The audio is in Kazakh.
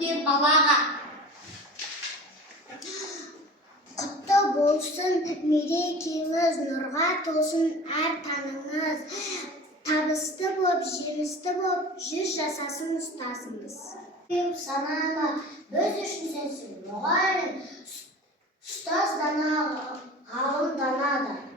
бер балаға. Құтты болсын мерекеңіз, нұрға толсын әр таңыңыз. Табысты боп, жемісті боп, 100 жасасын ұстазыңыз. Санама, біз үшін сенсің, мұғалім, ұстаз дана, ғалым дана да.